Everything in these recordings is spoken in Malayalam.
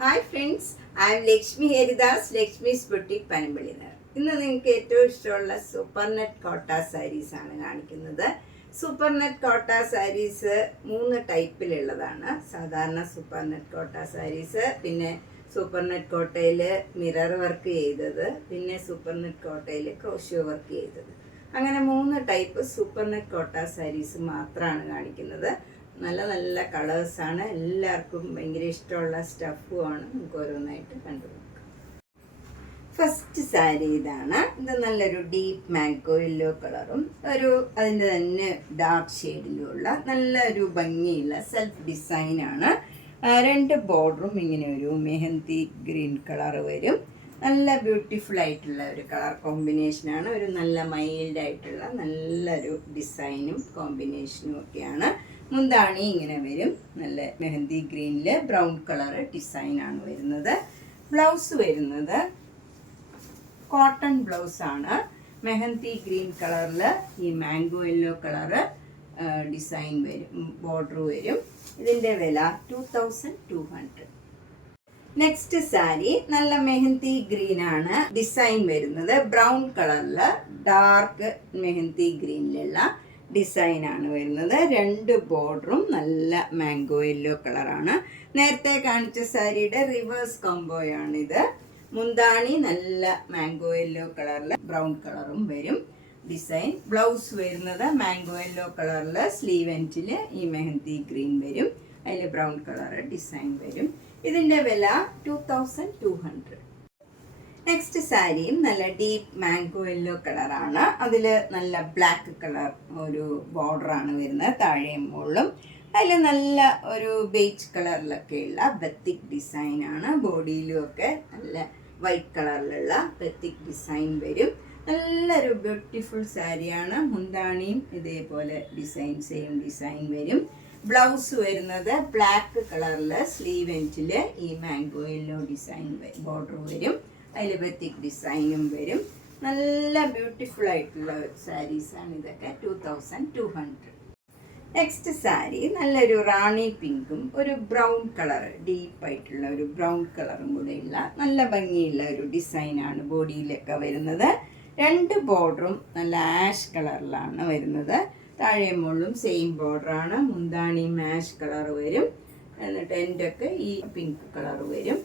Hi friends, I am Lakshmi Haridas, Lakshmi's boutique പനമ്പള്ളിന്ന്. ഇന്ന് നിങ്ങൾക്ക് ഏറ്റവും ഇഷ്ടമുള്ള സൂപ്പർ നെറ്റ് കോട്ട സാരീസ് ആണ് കാണിക്കുന്നത്. സൂപ്പർ നെറ്റ് കോട്ട സാരീസ് 3 ടൈപ്പിലുള്ളതാണ്. സാധാരണ സൂപ്പർ നെറ്റ് കോട്ട സാരീസ്, പിന്നെ സൂപ്പർ നെറ്റ് കോട്ടയിൽ മിറർ വർക്ക് ചെയ്തത്, പിന്നെ സൂപ്പർ നെറ്റ് കോട്ടയിൽ ക്രോഷ്യോ വർക്ക് ചെയ്തത്. അങ്ങനെ 3 ടൈപ്പ് സൂപ്പർ നെറ്റ് കോട്ട സാരീസ് മാത്രമാണ് കാണിക്കുന്നത്. നല്ല നല്ല കളേഴ്സാണ്, എല്ലാവർക്കും ഭയങ്കര ഇഷ്ടമുള്ള സ്റ്റഫുമാണ്. നമുക്ക് ഓരോന്നായിട്ട് കണ്ടു നോക്കാം. ഫസ്റ്റ് സാരി ഇതാണ്. ഇത് നല്ലൊരു ഡീപ്പ് മാംഗോ യെല്ലോ കളറും അതിൻ്റെ തന്നെ ഡാർക്ക് ഷെയ്ഡിലുമുള്ള നല്ലൊരു ഭംഗിയുള്ള സെൽഫ് ഡിസൈനാണ്. 2 ബോർഡറും ഇങ്ങനെ ഒരു മെഹന്തി ഗ്രീൻ കളർ വരും. നല്ല ബ്യൂട്ടിഫുൾ ആയിട്ടുള്ള ഒരു കളർ കോമ്പിനേഷനാണ്. ഒരു നല്ല മൈൽഡ് ആയിട്ടുള്ള നല്ലൊരു ഡിസൈനും കോമ്പിനേഷനും ഒക്കെയാണ്. മുന്താണി ഇങ്ങനെ വരും, നല്ല മെഹന്തി ഗ്രീനിൽ ബ്രൗൺ കളർ ഡിസൈനാണ് വരുന്നത്. ബ്ലൗസ് വരുന്നത് കോട്ടൺ ബ്ലൗസാണ്. മെഹന്തി ഗ്രീൻ കളറിൽ ഈ മാംഗോ യെല്ലോ കളറ് ഡിസൈൻ വരും, ബോർഡർ വരും. ഇതിൻ്റെ വില 2200. നെക്സ്റ്റ് സാരി നല്ല മെഹന്തി ഗ്രീൻ ആണ്. ഡിസൈൻ വരുന്നത് ബ്രൗൺ കളറിൽ ഡാർക്ക് മെഹന്തി ഗ്രീനിലുള്ള ഡിസൈനാണ് വരുന്നത്. 2 ബോർഡറും നല്ല മാംഗോ യെല്ലോ കളറാണ്. നേരത്തെ കാണിച്ച സാരിയുടെ റിവേഴ്സ് കോംബോയാണിത്. മുന്താണി നല്ല മാംഗോ യെല്ലോ കളറിൽ ബ്രൗൺ കളറും വരും ഡിസൈൻ. ബ്ലൗസ് വരുന്നത് മാംഗോ യെല്ലോ കളറിൽ സ്ലീവ് എൻഡിൽ ഈ മെഹന്തി ഗ്രീൻ വരും, അതിൽ ബ്രൗൺ കളർ ഡിസൈൻ വരും. ഇതിൻ്റെ വില 2200. നെക്സ്റ്റ് സാരിയും നല്ല ഡീപ്പ് മാംഗോ യെല്ലോ കളറാണ്. അതിൽ നല്ല ബ്ലാക്ക് കളർ ഒരു ബോർഡറാണ് വരുന്നത്, താഴെയും മുകളിലും. അതിൽ നല്ല ഒരു ബേജ് കളറിലൊക്കെയുള്ള ബത്തിക് ഡിസൈനാണ്. ബോഡിയിലും ഒക്കെ നല്ല വൈറ്റ് കളറിലുള്ള ബത്തിക് ഡിസൈൻ വരും. നല്ലൊരു ബ്യൂട്ടിഫുൾ സാരിയാണ്. മുന്താണിയും ഇതേപോലെ സെയിം ഡിസൈൻ വരും. ബ്ലൗസ് വരുന്നത് ബ്ലാക്ക് കളറിൽ സ്ലീവ് എൻഡിൽ ഈ മാംഗോ യെല്ലോ ഡിസൈൻ ബോർഡർ വരും, അതിൽ ബത്തിക് ഡിസൈനും വരും. നല്ല ബ്യൂട്ടിഫുൾ ആയിട്ടുള്ള സാരീസാണ് ഇതൊക്കെ. 2200. നെക്സ്റ്റ് സാരി നല്ലൊരു റാണി പിങ്കും ഒരു ബ്രൗൺ കളർ, ഡീപ്പായിട്ടുള്ള ഒരു ബ്രൗൺ കളറും കൂടെയുള്ള നല്ല ഭംഗിയുള്ള ഒരു ഡിസൈനാണ് ബോഡിയിലൊക്കെ വരുന്നത്. 2 ബോർഡറും നല്ല ആഷ് കളറിലാണ് വരുന്നത്. താഴെ മുകളിലും സെയിം ബോർഡറാണ്. മുന്താണിയും ആഷ് കളർ വരും, എന്നിട്ട് എൻ്റെയൊക്കെ ഈ പിങ്ക് കളർ വരും.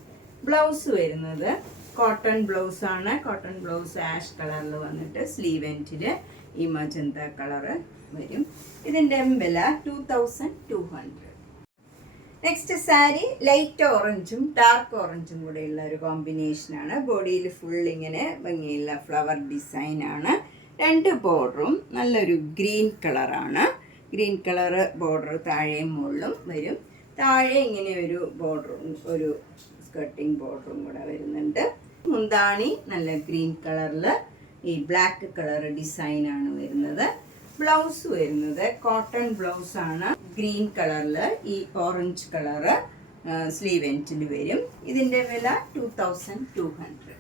ബ്ലൗസ് വരുന്നത് കോട്ടൺ ബ്ലൗസാണ്. കോട്ടൺ ബ്ലൗസ് ആഷ് കളറിൽ വന്നിട്ട് സ്ലീവ് എൻഡിൽ ഈ മജന്ത കളറ് വരും. ഇതിൻ്റെ വില 2200. നെക്സ്റ്റ് സാരി ലൈറ്റ് ഓറഞ്ചും ഡാർക്ക് ഓറഞ്ചും കൂടെയുള്ള ഒരു കോമ്പിനേഷനാണ്. ബോഡിയിൽ ഫുൾ ഇങ്ങനെ ഭംഗിയുള്ള ഫ്ലവർ ഡിസൈനാണ്. 2 ബോർഡറും നല്ലൊരു ഗ്രീൻ കളറാണ്. ഗ്രീൻ കളർ ബോർഡർ താഴെയും മുകളിലും വരും. താഴെ ഇങ്ങനെ ഒരു ബോർഡറും ഒരു സ്കർട്ടിങ് ബോർഡറും കൂടെ വരുന്നുണ്ട്. മുന്താണി നല്ല ഗ്രീൻ കളറിൽ ഈ ബ്ലാക്ക് കളർ ഡിസൈനാണ് വരുന്നത്. ബ്ലൗസ് വരുന്നത് കോട്ടൺ ബ്ലൗസാണ്. ഗ്രീൻ കളറിൽ ഈ ഓറഞ്ച് കളറ് സ്ലീവ് എൻഡിൽ വരും. ഇതിൻ്റെ വില 2200.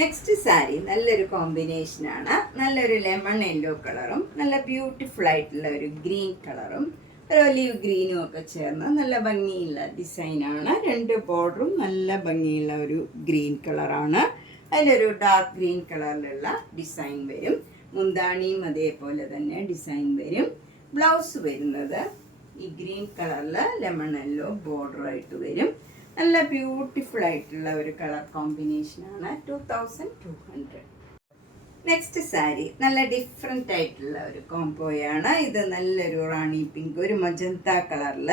നെക്സ്റ്റ് സാരി നല്ലൊരു കോമ്പിനേഷനാണ്. നല്ലൊരു ലെമൺ യെല്ലോ കളറും നല്ല ബ്യൂട്ടിഫുൾ ആയിട്ടുള്ള ഒരു ഗ്രീൻ കളറും ഒരു ഒലീവ് ഗ്രീനും ഒക്കെ ചേർന്ന് നല്ല ഭംഗിയുള്ള ഡിസൈനാണ്. 2 ബോർഡറും നല്ല ഭംഗിയുള്ള ഒരു ഗ്രീൻ കളറാണ്. അതിലൊരു ഡാർക്ക് ഗ്രീൻ കളറിലുള്ള ഡിസൈൻ വരും. മുന്താണിയും അതേപോലെ തന്നെ ഡിസൈൻ വരും. ബ്ലൗസ് വരുന്നത് ഈ ഗ്രീൻ കളറിൽ ലെമൺ യെല്ലോ ബോർഡറായിട്ട് വരും. നല്ല ബ്യൂട്ടിഫുൾ ആയിട്ടുള്ള ഒരു കളർ കോമ്പിനേഷനാണ്. 2200. നെക്സ്റ്റ് സാരി നല്ല ഡിഫറെൻ്റ് ആയിട്ടുള്ള ഒരു കോംബോയാണ്. ഇത് നല്ലൊരു റാണി പിങ്ക് ഒരു മജന്ത കളറിൽ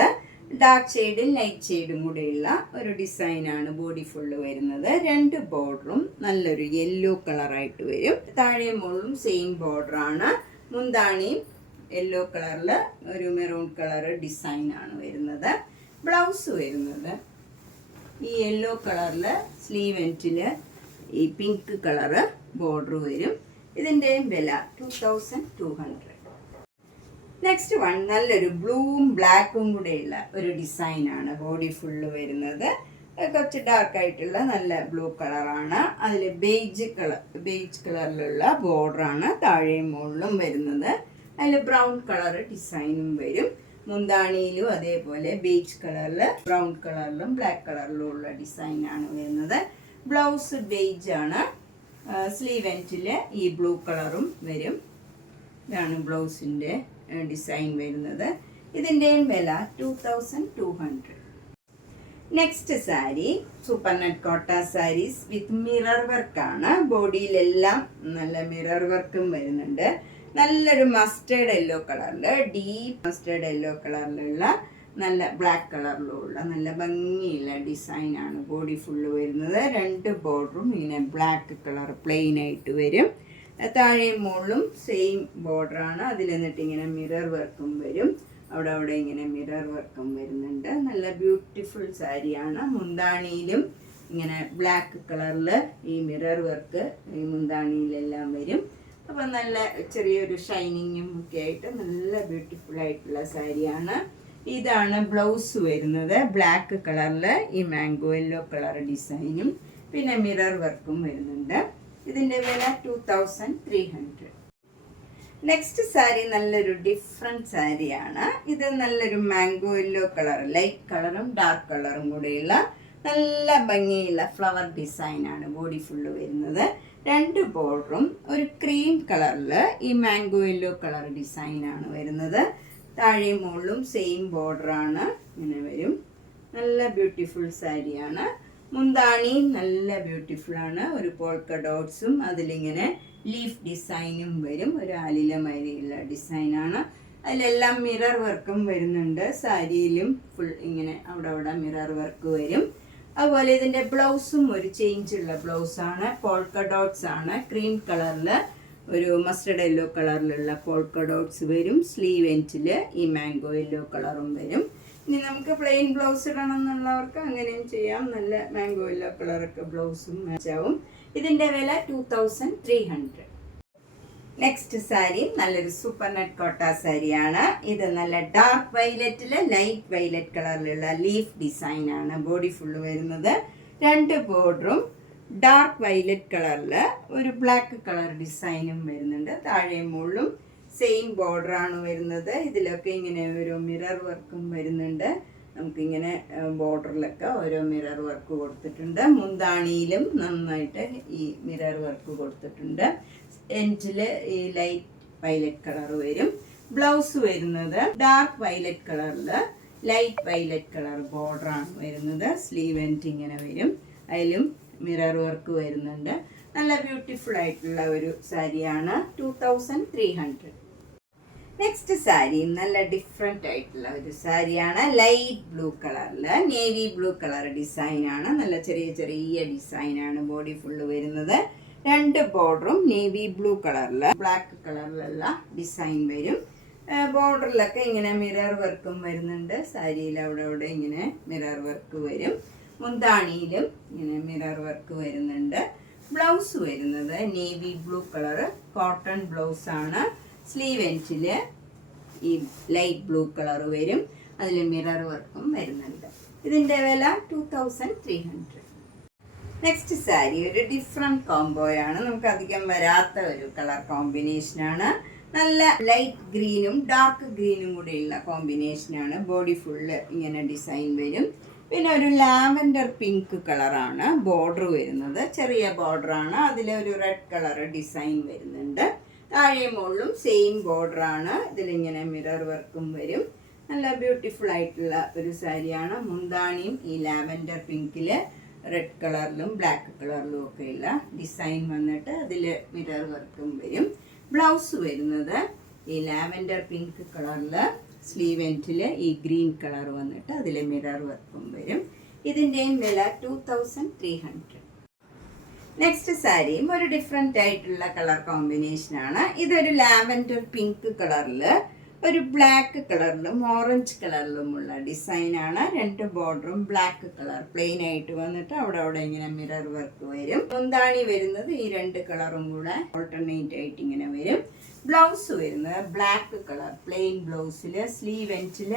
ഡാർക്ക് ഷെയ്ഡും ലൈറ്റ് ഷെയ്ഡും കൂടെയുള്ള ഒരു ഡിസൈനാണ് ബോഡി ഫുള്ള് വരുന്നത്. 2 ബോർഡറും നല്ലൊരു യെല്ലോ കളറായിട്ട് വരും. താഴെ മുകളിലും സെയിം ബോർഡറാണ്. മുന്താണിയും യെല്ലോ കളറിൽ ഒരു മെറൂൺ കളർ ഡിസൈനാണ് വരുന്നത്. ബ്ലൗസ് വരുന്നത് ഈ യെല്ലോ കളറിൽ സ്ലീവ് എൻഡിൽ ഈ പിങ്ക് കളറ് ബോർഡർ വരും. ഇതിൻ്റെ വില 2200. നെക്സ്റ്റ് വൺ നല്ലൊരു ബ്ലൂവും ബ്ലാക്കും കൂടെയുള്ള ഒരു ഡിസൈനാണ് ബോഡി ഫുള്ള് വരുന്നത്. കുറച്ച് ഡാർക്കായിട്ടുള്ള നല്ല ബ്ലൂ കളറാണ്. അതിൽ ബേജ് കളറിലുള്ള ബോർഡറാണ് താഴെയും മുകളിലും വരുന്നത്. അതിൽ ബ്രൗൺ കളർ ഡിസൈനും വരും. മുന്താണിയിലും അതേപോലെ ബീച്ച് കളറിൽ, ബ്രൗൺ കളറിലും ബ്ലാക്ക് കളറിലും ഉള്ള ഡിസൈനാണ് വരുന്നത്. ബ്ലൗസ് ബേജ് ആണ്. സ്ലീവ് എൻഡിൽ ഈ ബ്ലൂ കളറും വരും. ഇതാണ് ബ്ലൗസിൻ്റെ ഡിസൈൻ വരുന്നത്. ഇതിൻ്റെയും വില 2200. നെക്സ്റ്റ് സാരി സൂപ്പർ നെറ്റ് കോട്ട സാരീസ് വിത്ത് മിറർ വർക്കാണ്. ബോഡിയിലെല്ലാം നല്ല മിറർ വർക്കും വരുന്നുണ്ട്. നല്ലൊരു മസ്റ്റേർഡ് യെല്ലോ കളറിൽ, ഡീപ്പ് മസ്റ്റേർഡ് യെല്ലോ കളറിലുള്ള നല്ല ബ്ലാക്ക് കളറിലുള്ള നല്ല ഭംഗിയുള്ള ഡിസൈനാണ് ബോഡി ഫുള്ള് വരുന്നത്. 2 ബോർഡറും ഇങ്ങനെ ബ്ലാക്ക് കളർ പ്ലെയിൻ ആയിട്ട് വരും. താഴെയും മുകളിലും സെയിം ബോർഡറാണ്. അതിൽ എന്നിട്ട് ഇങ്ങനെ മിറർ വർക്കും വരും. അവിടെ ഇങ്ങനെ മിറർ വർക്കും വരുന്നുണ്ട്. നല്ല ബ്യൂട്ടിഫുൾ സാരിയാണ്. മുന്താണിയിലും ഇങ്ങനെ ബ്ലാക്ക് കളറിൽ ഈ മിറർ വർക്ക് ഈ മുന്താണിയിലെല്ലാം വരും. അപ്പോൾ നല്ല ചെറിയൊരു ഷൈനിങ്ങും ഒക്കെ ആയിട്ട് നല്ല ബ്യൂട്ടിഫുൾ ആയിട്ടുള്ള സാരിയാണ്. ഇതാണ് ബ്ലൗസ് വരുന്നത്. ബ്ലാക്ക് കളറിൽ ഈ മാംഗോ യെല്ലോ കളർ ഡിസൈനും പിന്നെ മിറർ വർക്കും വരുന്നുണ്ട്. ഇതിൻ്റെ വില 2300. നെക്സ്റ്റ് സാരി നല്ലൊരു ഡിഫറെൻറ്റ് സാരിയാണ്. ഇത് നല്ലൊരു മാംഗോ യെല്ലോ കളർ, ലൈറ്റ് കളറും ഡാർക്ക് കളറും കൂടെയുള്ള നല്ല ഭംഗിയുള്ള ഫ്ലവർ ഡിസൈനാണ് ബോഡി ഫുള്ള് വരുന്നത്. 2 ബോർഡറും ഒരു ക്രീം കളറിൽ ഈ മാംഗോ യെല്ലോ കളർ ഡിസൈനാണ് വരുന്നത്. താഴെയും മുകളിലും സെയിം ബോർഡറാണ് ഇങ്ങനെ വരും. നല്ല ബ്യൂട്ടിഫുൾ സാരിയാണ്. മുന്താണി നല്ല ബ്യൂട്ടിഫുള്ളാണ്. ഒരു പോൾക്ക ഡോട്ട്സും അതിലിങ്ങനെ ലീഫ് ഡിസൈനും വരും. ഒരു ആലില മാതിരിയുള്ള ഡിസൈനാണ്. അതിലെല്ലാം മിറർ വർക്കും വരുന്നുണ്ട്. സാരിയിലും ഫുൾ ഇങ്ങനെ അവിടെ മിറർ വർക്ക് വരും. അതുപോലെ ഇതിൻ്റെ ബ്ലൗസും ഒരു ചേഞ്ചുള്ള ബ്ലൗസാണ്. പോൾക്ക ഡോട്ട്സ് ആണ്. ക്രീം കളറിൽ ഒരു മസ്റ്റർഡ് യെല്ലോ കളറിലുള്ള പോൾക്ക ഡോട്ട്സ് വരും. സ്ലീവ് എൻഡിൽ ഈ മാംഗോ യെല്ലോ കളറും വരും. ഇനി നമുക്ക് പ്ലെയിൻ ബ്ലൗസ് ഇടണം എന്നുള്ളവർക്ക് അങ്ങനെയും ചെയ്യാം. നല്ല മാംഗോ യെല്ലോ കളറൊക്കെ ബ്ലൗസും മാച്ചാവും. ഇതിൻ്റെ വില 2300. നെക്സ്റ്റ് സാരി നല്ലൊരു സൂപ്പർ നെറ്റ് കോട്ട സാരിയാണ്. ഇത് നല്ല ഡാർക്ക് വയലറ്റിൽ ലൈറ്റ് വയലറ്റ് കളറിലുള്ള ലീഫ് ഡിസൈനാണ് ബോഡി ഫുള്ള് വരുന്നത്. 2 ബോർഡറും ഡാർക്ക് വയലറ്റ് കളറിൽ ഒരു ബ്ലാക്ക് കളർ ഡിസൈനും വരുന്നുണ്ട്. താഴെയും മുകളിലും സെയിം ബോർഡറാണ് വരുന്നത്. ഇതിലൊക്കെ ഇങ്ങനെ ഒരു മിറർ വർക്കും വരുന്നുണ്ട്. നമുക്കിങ്ങനെ ബോർഡറിലൊക്കെ ഓരോ മിറർ വർക്ക് കൊടുത്തിട്ടുണ്ട്. മുന്താണിയിലും നന്നായിട്ട് ഈ മിറർ വർക്ക് കൊടുത്തിട്ടുണ്ട്. എൻഡിൽ ഈ ലൈറ്റ് വയലറ്റ് കളർ വരും. ബ്ലൗസ് വരുന്നത് ഡാർക്ക് വയലറ്റ് കളറിൽ ലൈറ്റ് വയലറ്റ് കളർ ബോർഡറാണ് വരുന്നത്. സ്ലീവ് എൻഡ് ഇങ്ങനെ വരും. അതിലും മിറർ വർക്ക് വരുന്നുണ്ട്. നല്ല ബ്യൂട്ടിഫുൾ ആയിട്ടുള്ള ഒരു സാരിയാണ്. 2300. നെക്സ്റ്റ് സാരി നല്ല ഡിഫറെൻ്റ് ആയിട്ടുള്ള ഒരു സാരിയാണ്. ലൈറ്റ് ബ്ലൂ കളറിൽ നേവി ബ്ലൂ കളർ ഡിസൈനാണ്. നല്ല ചെറിയ ഡിസൈനാണ് ബോഡി ഫുള്ള് വരുന്നത്. 2 ബോർഡറും നേവി ബ്ലൂ കളറിൽ ബ്ലാക്ക് കളറിലുള്ള ഡിസൈൻ വരും. ബോർഡറിലൊക്കെ ഇങ്ങനെ മിറർ വർക്കും വരുന്നുണ്ട്. സാരിയിൽ അവിടെ ഇങ്ങനെ മിറർ വർക്ക് വരും. മുന്താണിയിലും ഇങ്ങനെ മിറർ വർക്ക് വരുന്നുണ്ട്. ബ്ലൗസ് വരുന്നത് നേവി ബ്ലൂ കളർ കോട്ടൺ ബ്ലൗസാണ്. സ്ലീവ് എൻഡിൽ ഈ ലൈറ്റ് ബ്ലൂ കളർ വരും. അതിൽ മിറർ വർക്കും വരുന്നുണ്ട്. ഇതിൻ്റെ വില 2300. നെക്സ്റ്റ് സാരി ഒരു ഡിഫറെൻറ്റ് കോംബോയാണ്. നമുക്ക് അധികം വരാത്ത ഒരു കളർ കോമ്പിനേഷനാണ്. നല്ല ലൈറ്റ് ഗ്രീനും ഡാർക്ക് ഗ്രീനും കൂടെയുള്ള കോമ്പിനേഷനാണ്. ബോഡി ഫുള്ള് ഇങ്ങനെ ഡിസൈൻ വരും. പിന്നെ ഒരു ലാവൻഡർ പിങ്ക് കളറാണ് ബോർഡർ വരുന്നത്. ചെറിയ ബോർഡറാണ്. അതിലൊരു റെഡ് കളർ ഡിസൈൻ വരുന്നുണ്ട്. താഴെ മുകളിലും സെയിം ബോർഡറാണ്. ഇതിലിങ്ങനെ മിറർ വർക്കും വരും. നല്ല ബ്യൂട്ടിഫുൾ ആയിട്ടുള്ള ഒരു സാരിയാണ്. മുന്താണിയും ഈ ലാവൻഡർ പിങ്കിൽ റെഡ് കളറിലും ബ്ലാക്ക് കളറിലും ഒക്കെയുള്ള ഡിസൈൻ വന്നിട്ട് അതിൽ മിറർ വർക്കും വരും. ബ്ലൗസ് വരുന്നത് ഈ ലാവൻഡർ പിങ്ക് കളറിൽ സ്ലീവ് എൻഡിൽ ഈ ഗ്രീൻ കളർ വന്നിട്ട് അതിൽ മിറർ വർക്കും വരും. ഇതിൻ്റെയും വില 2300. നെക്സ്റ്റ് സാരിയും ഒരു ഡിഫറെൻ്റ് ആയിട്ടുള്ള കളർ കോമ്പിനേഷനാണ്. ഇതൊരു ലാവൻഡർ പിങ്ക് കളറിൽ ഒരു ബ്ലാക്ക് കളറിലും ഓറഞ്ച് കളറിലുമുള്ള ഡിസൈനാണ്. 2 ബോർഡറും ബ്ലാക്ക് കളർ പ്ലെയിൻ ആയിട്ട് വന്നിട്ട് അവിടെ ഇങ്ങനെ മിറർ വർക്ക് വരും. മുന്താണി വരുന്നത് ഈ 2 കളറും കൂടെ ഓൾട്ടർനേറ്റ് ആയിട്ട് ഇങ്ങനെ വരും. ബ്ലൗസ് വരുന്നത് ബ്ലാക്ക് കളർ പ്ലെയിൻ ബ്ലൗസിൽ സ്ലീവ് എൻഡിൽ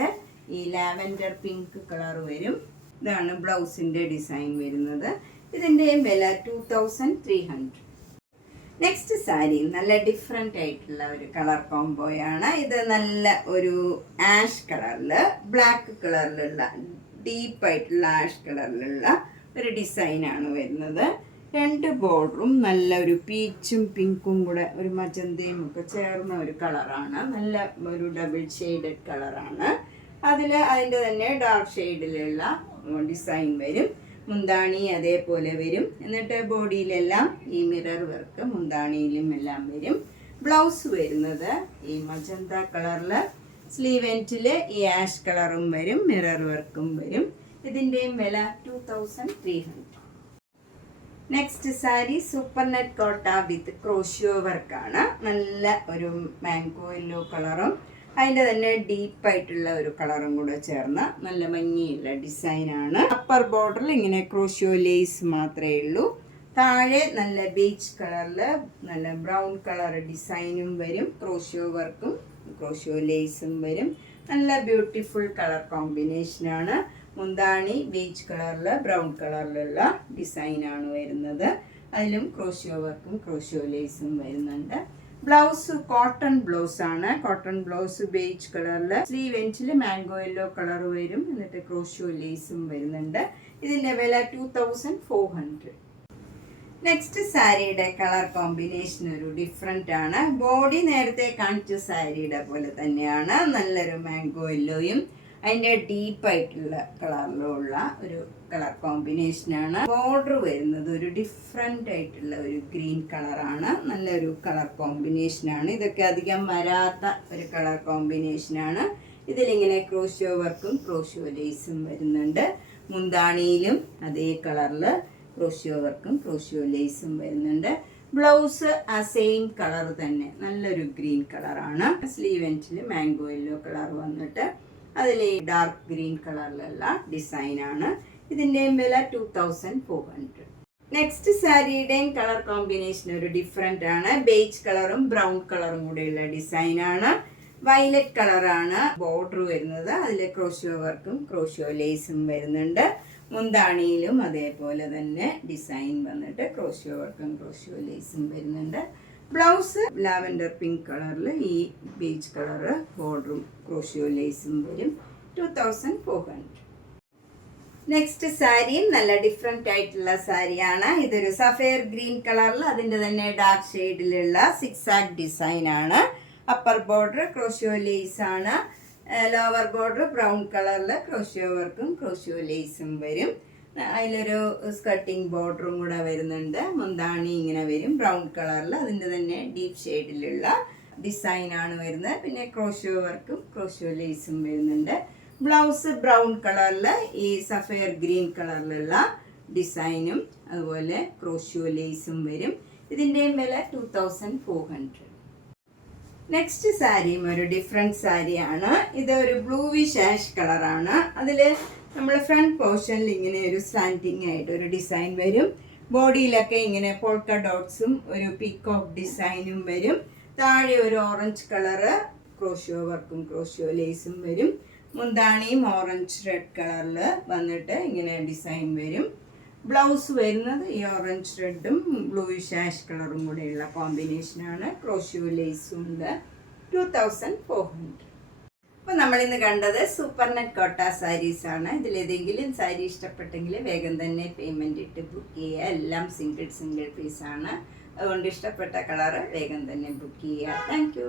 ഈ ലാവൻഡർ പിങ്ക് കളർ വരും. ഇതാണ് ബ്ലൗസിൻ്റെ ഡിസൈൻ വരുന്നത്. ഇതിൻ്റെയും വില 2300. നെക്സ്റ്റ് സാരി നല്ല ഡിഫറെൻ്റ് ആയിട്ടുള്ള ഒരു കളർ കോംബോയാണ്. ഇത് നല്ല ഒരു ആഷ് കളറിൽ ബ്ലാക്ക് കളറിലുള്ള ഡീപ്പായിട്ടുള്ള ആഷ് കളറിലുള്ള ഒരു ഡിസൈനാണ് വരുന്നത്. രണ്ട് ബോർഡറും നല്ല ഒരു പീച്ചും പിങ്കും കൂടെ ഒരു മജന്തയും ഒക്കെ ചേർന്ന ഒരു കളറാണ്. നല്ല ഒരു ഡബിൾ ഷെയ്ഡഡ് കളറാണ്. അതിൻ്റെ തന്നെ ഡാർക്ക് ഷെയ്ഡിലുള്ള ഡിസൈൻ വരും. മുന്താണി അതേപോലെ വരും. എന്നിട്ട് ബോഡിയിലെല്ലാം ഈ മിറർ വർക്ക് മുന്താണിയിലും എല്ലാം വരും. ബ്ലൗസ് വരുന്നത് ഈ മജന്ത കളറിൽ, സ്ലീവ് എൻഡിൽ ഈ ആഷ് കളറും വരും, മിറർ വർക്കും വരും. ഇതിൻ്റെയും വില 2300. നെക്സ്റ്റ് സാരി സൂപ്പർ നെറ്റ് കോട്ട വിത്ത് ക്രോഷ്യോ വർക്കാണ്. നല്ല ഒരു മാംഗോ യെല്ലോ കളറും അതിൻ്റെ തന്നെ ഡീപ്പായിട്ടുള്ള ഒരു കളറും കൂടെ ചേർന്ന നല്ല ഭംഗിയുള്ള ഡിസൈനാണ്. അപ്പർ ബോർഡറിൽ ഇങ്ങനെ ക്രോഷ്യോ ലേസ് മാത്രമേ ഉള്ളൂ. താഴെ നല്ല ബീച്ച് കളറിൽ നല്ല ബ്രൗൺ കളർ ഡിസൈനും വരും. ക്രോഷ്യോ വർക്കും ക്രോഷ്യോ ലേസും വരും. നല്ല ബ്യൂട്ടിഫുൾ കളർ കോമ്പിനേഷനാണ്. മുന്താണി ബീച്ച് കളറിൽ ബ്രൗൺ കളറിലുള്ള ഡിസൈനാണ് വരുന്നത്. അതിലും ക്രോഷ്യോ വർക്കും ക്രോഷ്യോ ലേസും വരുന്നുണ്ട്. ബ്ലൗസ് കോട്ടൺ ബ്ലൗസ് ആണ്. കോട്ടൺ ബ്ലൗസ് ബേജ് കളറിൽ, സ്ലീവ് എൻഡിൽ മാംഗോ യെല്ലോ കളർ വരും. എന്നിട്ട് ക്രോഷ്യോ ലേസും വരുന്നുണ്ട്. ഇതിൻ്റെ വില 2400. നെക്സ്റ്റ് സാരിയുടെ കളർ കോമ്പിനേഷൻ ഒരു ഡിഫറെൻ്റ് ആണ്. ബോഡി നേരത്തെ കാണിച്ച സാരിയുടെ പോലെ തന്നെയാണ്. നല്ലൊരു മാംഗോ യെല്ലോയും അതിൻ്റെ ഡീപ്പായിട്ടുള്ള കളറിലുള്ള ഒരു കളർ കോമ്പിനേഷനാണ്. ബോർഡർ വരുന്നത് ഒരു ഡിഫറെൻ്റ് ആയിട്ടുള്ള ഒരു ഗ്രീൻ കളറാണ്. നല്ലൊരു കളർ കോമ്പിനേഷനാണ്. ഇതൊക്കെ അധികം വരാത്ത ഒരു കളർ കോമ്പിനേഷനാണ്. ഇതിലിങ്ങനെ ക്രോഷ്യോ വർക്കും ക്രോഷ്യോ ലേസും വരുന്നുണ്ട്. മുന്താണിയിലും അതേ കളറിൽ ക്രോഷ്യോ വർക്കും ക്രോഷ്യോ ലേസും വരുന്നുണ്ട്. ബ്ലൗസ് ആ സെയിം കളർ തന്നെ, നല്ലൊരു ഗ്രീൻ കളറാണ്. സ്ലീവ് എൻഡിൽ മാംഗോ യെല്ലോ കളർ വന്നിട്ട് അതിൽ ഡാർക്ക് ഗ്രീൻ കളറിലുള്ള ഡിസൈനാണ്. ഇതിൻ്റെയും വില 2400. നെക്സ്റ്റ് സാരിയുടെയും കളർ കോമ്പിനേഷൻ ഒരു ഡിഫറെൻ്റ് ആണ്. ബേജ് കളറും ബ്രൗൺ കളറും കൂടെയുള്ള ഡിസൈനാണ്. വയലറ്റ് കളറാണ് ബോർഡർ വരുന്നത്. അതിൽ ക്രോഷ്യോ വർക്കും ക്രോഷ്യോ ലേസും വരുന്നുണ്ട്. മുന്താണിയിലും അതേപോലെ തന്നെ ഡിസൈൻ വന്നിട്ട് ക്രോഷ്യോ വർക്കും ക്രോഷ്യോ ലേസും വരുന്നുണ്ട്. ബ്ലൗസ് ലാവൻഡർ പിങ്ക് കളറിൽ ഈ ബീച്ച് കളറ് ബോർഡറും ക്രോഷ്യോ ലേസും വരും. 2400. നെക്സ്റ്റ് സാരിയും നല്ല ഡിഫറെൻ്റ് ആയിട്ടുള്ള സാരിയാണ്. ഇതൊരു സഫയർ ഗ്രീൻ കളറിൽ അതിൻ്റെ തന്നെ ഡാർക്ക് ഷെയ്ഡിലുള്ള സിക്സാക് ഡിസൈനാണ്. അപ്പർ ബോർഡർ ക്രോഷ്യോ ലേസ് ആണ്. ലോവർ ബോർഡർ ബ്രൗൺ കളറിൽ ക്രോഷ്യോ വർക്കും ക്രോഷ്യോ ലേസും വരും. അതിലൊരു സ്കർട്ടിങ് ബോർഡറും കൂടെ വരുന്നുണ്ട്. മുന്താണി ഇങ്ങനെ വരും ബ്രൗൺ കളറിൽ, അതിൻ്റെ തന്നെ ഡീപ്പ് ഷെയ്ഡിലുള്ള ഡിസൈനാണ് വരുന്നത്. പിന്നെ ക്രോഷ്യോ വർക്കും ക്രോഷ്യോ ലേസും വരുന്നുണ്ട്. ബ്ലൗസ് ബ്രൗൺ കളറിൽ ഈ സഫയർ ഗ്രീൻ കളറിലുള്ള ഡിസൈനും അതുപോലെ ക്രോഷ്യോ ലേസും വരും. ഇതിൻ്റെയും വില 2400. നെക്സ്റ്റ് സാരിയും ഒരു ഡിഫറെൻറ്റ് സാരിയാണ്. ഇത് ഒരു ബ്ലൂവിഷ് ആഷ് കളറാണ്. അതിൽ നമ്മൾ ഫ്രണ്ട് പോർഷനിൽ ഇങ്ങനെ ഒരു സ്ലാൻറ്റിങ് ആയിട്ട് ഒരു ഡിസൈൻ വരും. ബോഡിയിലൊക്കെ ഇങ്ങനെ പോൾക്ക ഡോട്ട്സും ഒരു പീക്കോക്ക് ഡിസൈനും വരും. താഴെ ഒരു ഓറഞ്ച് കളറ് ക്രോഷ്യോ വർക്കും ക്രോഷ്യോ ലേസും വരും. മുന്താണിയും ഓറഞ്ച് റെഡ് കളറിൽ വന്നിട്ട് ഇങ്ങനെ ഡിസൈൻ വരും. ബ്ലൗസ് വരുന്നത് ഈ ഓറഞ്ച് റെഡും ബ്ലൂയിഷ് ആഷ് കളറും കൂടെയുള്ള കോമ്പിനേഷനാണ്. ക്രോഷ്യോ ലേസും ഉണ്ട്. 2400. അപ്പോൾ നമ്മളിന്ന് കണ്ടത് സൂപ്പർ നെറ്റ് കോട്ട സാരീസ് ആണ്. ഇതിലേതെങ്കിലും സാരി ഇഷ്ടപ്പെട്ടെങ്കിൽ വേഗം തന്നെ പേയ്മെൻറ്റ് ഇട്ട് ബുക്ക് ചെയ്യുക. എല്ലാം സിംഗിൾ പീസാണ്. അതുകൊണ്ട് ഇഷ്ടപ്പെട്ട കളറ് വേഗം തന്നെ ബുക്ക് ചെയ്യുക. താങ്ക്